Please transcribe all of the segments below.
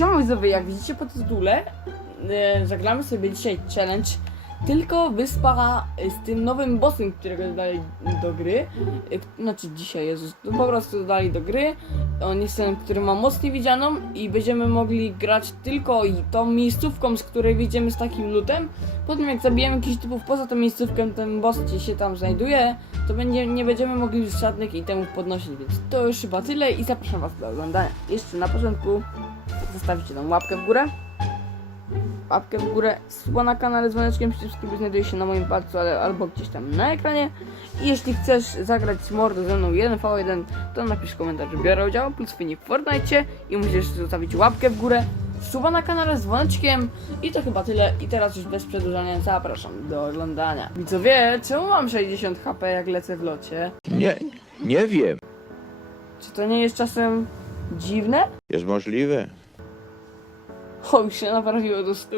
Siema jak widzicie po tytule, e, zagramy sobie dzisiaj challenge tylko wyspa e, z tym nowym bossem, którego dodali do gry. E, Znaczy dzisiaj, Jezus, no po prostu dodali do gry. On jest ten, który ma moc niewidzianą i będziemy mogli grać tylko i tą miejscówką, z której wyjdziemy z takim lutem. Potem jak zabijemy jakiś typów poza tą miejscówką, ten boss gdzie się tam znajduje, to będzie, nie będziemy mogli już żadnych itemów podnosić, więc to już chyba tyle i zapraszam was do oglądania. Jeszcze na początku zostawicie tą łapkę w górę. Łapkę w górę, suba na kanale z dzwoneczkiem, wszystko znajduje się na moim palcu ale, albo gdzieś tam na ekranie. I jeśli chcesz zagrać z mordo ze mną 1v1, to napisz komentarz, biorę udział, plus finik w Fortnite i musisz zostawić łapkę w górę, suba na kanale z dzwoneczkiem i to chyba tyle. I teraz już bez przedłużania zapraszam do oglądania. Widzowie, czemu mam 60 HP jak lecę w locie? Nie, nie wiem. Czy to nie jest czasem dziwne? Jest możliwe. O, już się naprawiło do 100.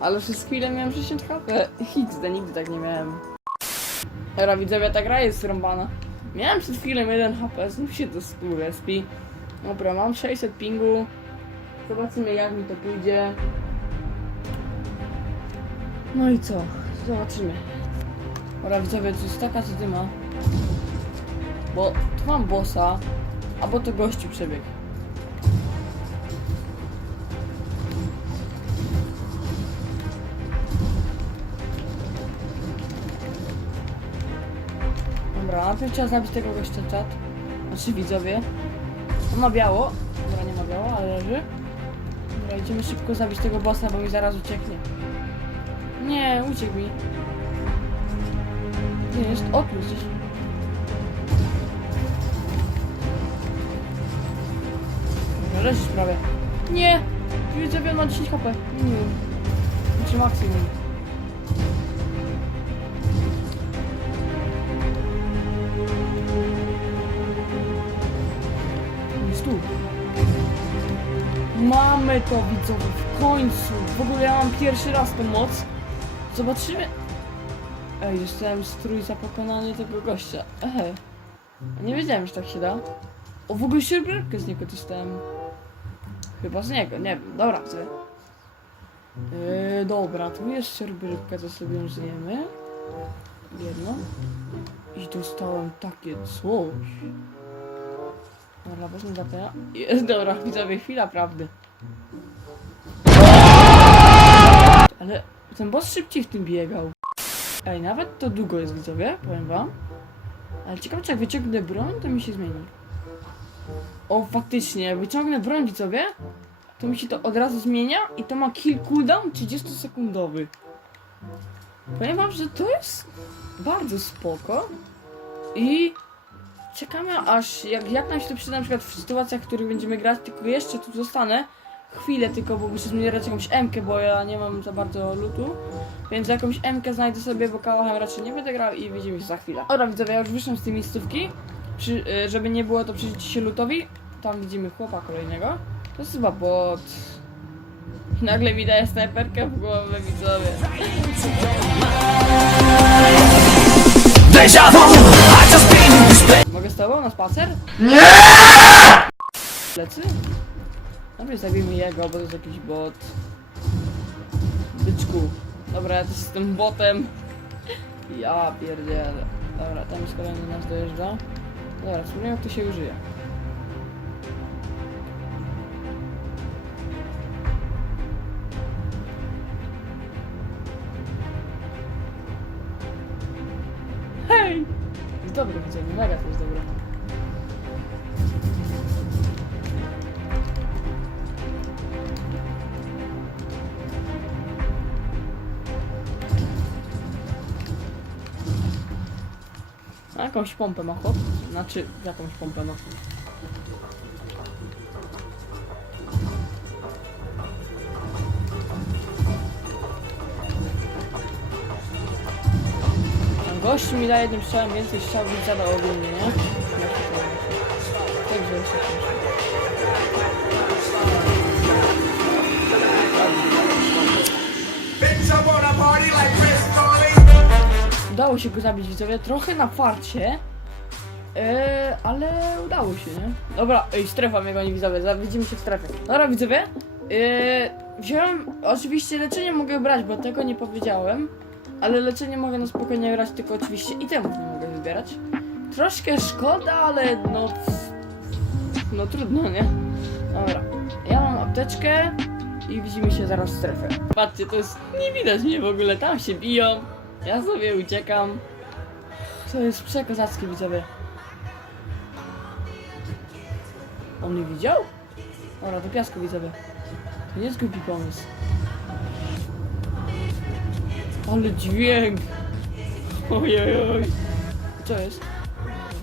Ale przez chwilę miałem 60 HP. XD, nigdy tak nie miałem. Dobra, widzowie, ta gra jest zrąbana. Miałem przed chwilą 1 HP, znów się do 100 respi. Dobra, mam 600 pingu. Zobaczymy jak mi to pójdzie. No i co? Zobaczymy. Dobra, widzowie, to jest taka zadyma. Bo tu mam bossa, albo to gościu przebiegł. Dobra, najpierw trzeba zabić tego gościa czat. Znaczy widzowie. On ma biało. Dobra, nie ma biało, ale leży. Dobra, idziemy szybko zabić tego bossa, bo mi zaraz ucieknie. Nie, uciekł mi. Nie, jest o tu gdzieś. Leżysz prawie. Nie! Widzowie, on ma 10 HP. Minimum. Znaczy maksimum. Mamy to widzowie, w końcu. W ogóle ja mam pierwszy raz tą moc. Zobaczymy. Ej, dostałem strój za pokonanie tego gościa. Ehe. Nie wiedziałem, że tak się da. O, w ogóle sierbrynkę z niego dostałem. Chyba z niego, nie wiem. Dobra, chcę. Yy, dobra, tu jest sierbrynka, to sobie użyjemy. Jedno. I dostałem takie coś. Dobra, wezmę to. Jest dobra, widzowie, chwila prawdy. Ale ten boss szybciej w tym biegał. Ej, nawet to długo jest, widzowie, powiem wam. Ale ciekawe, czy jak wyciągnę broń, to mi się zmieni. O, faktycznie, jak wyciągnę broń, widzowie, to mi się to od razu zmienia i to ma kill cooldown 30-sekundowy. Powiem wam, że to jest bardzo spoko. I czekamy aż, jak, jak nam się to przyda na przykład w sytuacjach, w których będziemy grać, tylko jeszcze tu zostanę. Chwilę tylko, bo muszę zmierać jakąś M-kę, bo ja nie mam za bardzo lutu. Więc jakąś M-kę znajdę sobie, bo kałachem raczej nie będę grał i widzimy się za chwilę. Dobra widzowie, ja już wyszłem z tej miejscówki. Przy, y, żeby nie było to przyjrzeć się lutowi. Tam widzimy chłopa kolejnego. To jest chyba bot. Nagle mi daje snajperkę w głowę, widzowie. Mogę z tobą na spacer? Nie! Lecy? Dobra, zabijmy jego, bo to jest jakiś bot. Byczku. Dobra, ja też jestem botem. Ja pierdzielę. Dobra, tam jest kolejny nas dojeżdża. Dobra, spróbujmy jak to się użyje. Dobry, widzę, mega to jest. A jakąś pompę ma chłop? Znaczy, jakąś pompę ma. Gościu mi da jednym strzałem więcej strzał niż zadał ogólnie, nie? Także jeszcze. Udało się go zabić widzowie, trochę na farcie. Eee, ale udało się, nie? Dobra, ej, strefa mnie goni widzowie, widzimy się w strefie. Dobra widzowie, Yy, wziąłem, oczywiście leczenie mogę brać, bo tego nie powiedziałem, ale leczenie mogę na spokojnie brać, tylko oczywiście itemów nie mogę wybierać. Troszkę szkoda, ale no... No trudno, nie? Dobra, ja mam apteczkę i widzimy się zaraz w strefie. Patrzcie, to jest... nie widać mnie w ogóle, tam się biją, ja sobie uciekam. To jest przekozackie, widzowie. On mnie widział? Dobra, do piasku widzowie. To nie jest głupi pomysł. Ale dźwięk! Ojej. Co jest?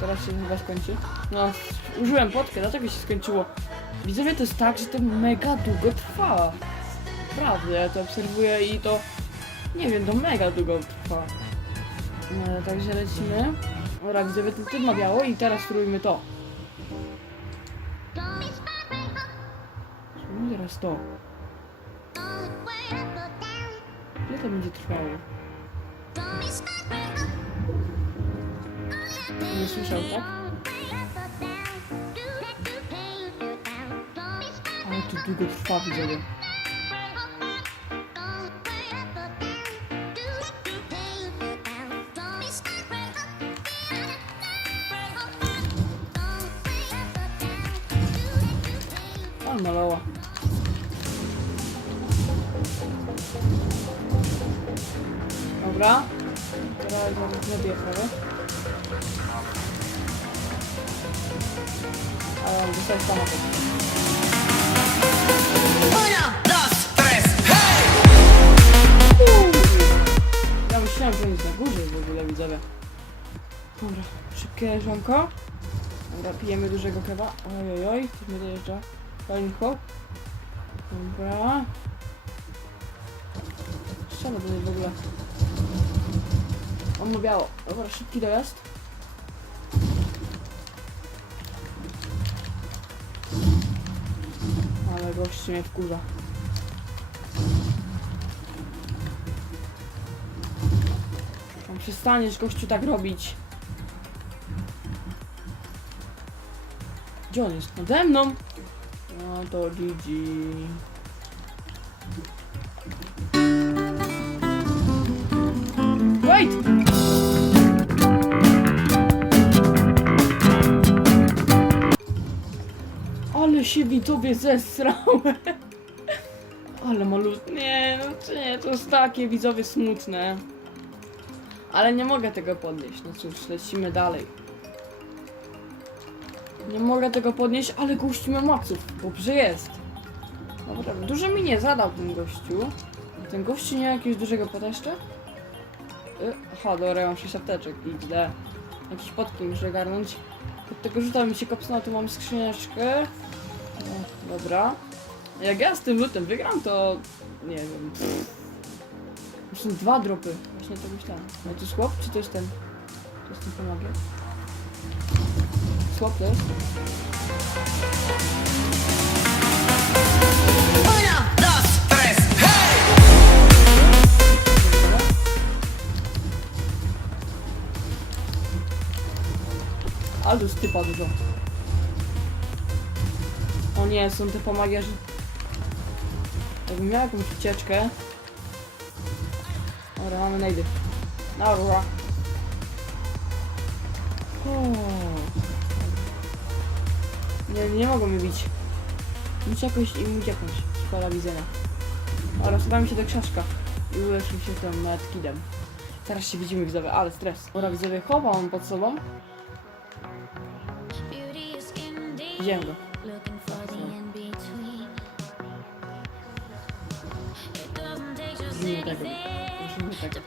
Teraz się chyba skończy. No, użyłem potkę, dlatego się skończyło. Widzowie, to jest tak, że to mega długo trwa. Prawda, ja to obserwuję i to... Nie wiem, to mega długo trwa. No, także lecimy. Dobra, widzowie, ten typ ma biało i teraz spróbujmy to. Spróbujmy teraz to. Ile to będzie trwało? Nie słyszał, tak? Ale to długo trwa, widzowie. Ale malała. Dobra. Teraz lepiej prawie. Ale on dostaje samochód. Ja myślałem, że jest na górze w ogóle, widzowie. Dobra, szybkie żonko. Dobra, pijemy dużego kewa. Oj, oj, oj, ktoś mnie dojeżdża. Fajny chłop. Dobra. Strzela do niej w ogóle. On ma biało. Dobra, szybki dojazd. Ale gość mnie wkurza. Tam przestaniesz gościu tak robić. Gdzie on jest? Nade mną? No to GG. Wait! Się widzowie zesrałem. Ale malutkie. Nie, no nie, to jest takie widzowie smutne. Ale nie mogę tego podnieść. No cóż, lecimy dalej. Nie mogę tego podnieść, ale gościu ma maksów. Dobrze jest. Dobra, dużo mi nie zadał ten gościu. Ten gościu nie ma jakiegoś dużego pota jeszcze? Y, Aha, dobra, ja mam 6 apteczek. XD. Jakieś potki muszę garnąć. Od tego rzuta mi się kopsnął, tu mam skrzyneczkę. Dobra. Jak ja z tym lutem wygram, to... Nie wiem. To są dwa dropy. Właśnie to myślałem. No to chłop, czy to jest ten? To jest ten pomagier? Chłop to jest? Ale jest typa dużo. O nie, są te pomagierzy. Jakbym miał jakąś ucieczkę. Dobra, mamy najdy. Dobra. O. Nie, nie mogą mnie bić. Muszę jakoś im ucieknąć z pola widzenia. Dobra, schowamy się do krzaczka i uleczymy się tym medkidem. Teraz się widzimy widzowie, ale stres. Dobra widzowie, chowam pod sobą. Widziałem go. Użyjmy tego. Użyjmy tego.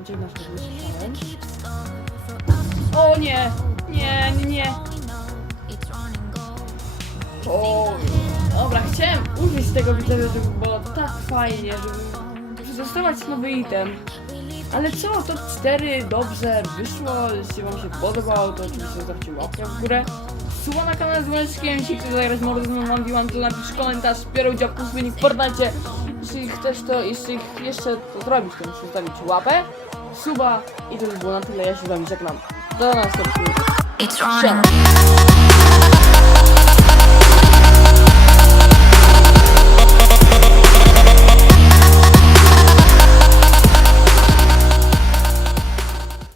Gdzie nasz słyszałem? O nie! Nie, nie, nie! O, dobra, chciałem użyć tego widzowie, żeby było tak fajnie, żeby przetestować nowy item. Ale co, to 4 dobrze wyszło, jeśli wam się podobało, to oczywiście zostawcie łapkę w górę. Suba na kanał z dzwoneczkiem, jeśli chcesz zagrać Morozem na 1 to napisz komentarz, biorę udział w konkursy w Fortnite. Jeśli chcesz to, jeśli jeszcze to zrobić, to musisz zostawić łapę, suba i to by było na tyle, ja się z wami żegnam. Do następnego. It's running.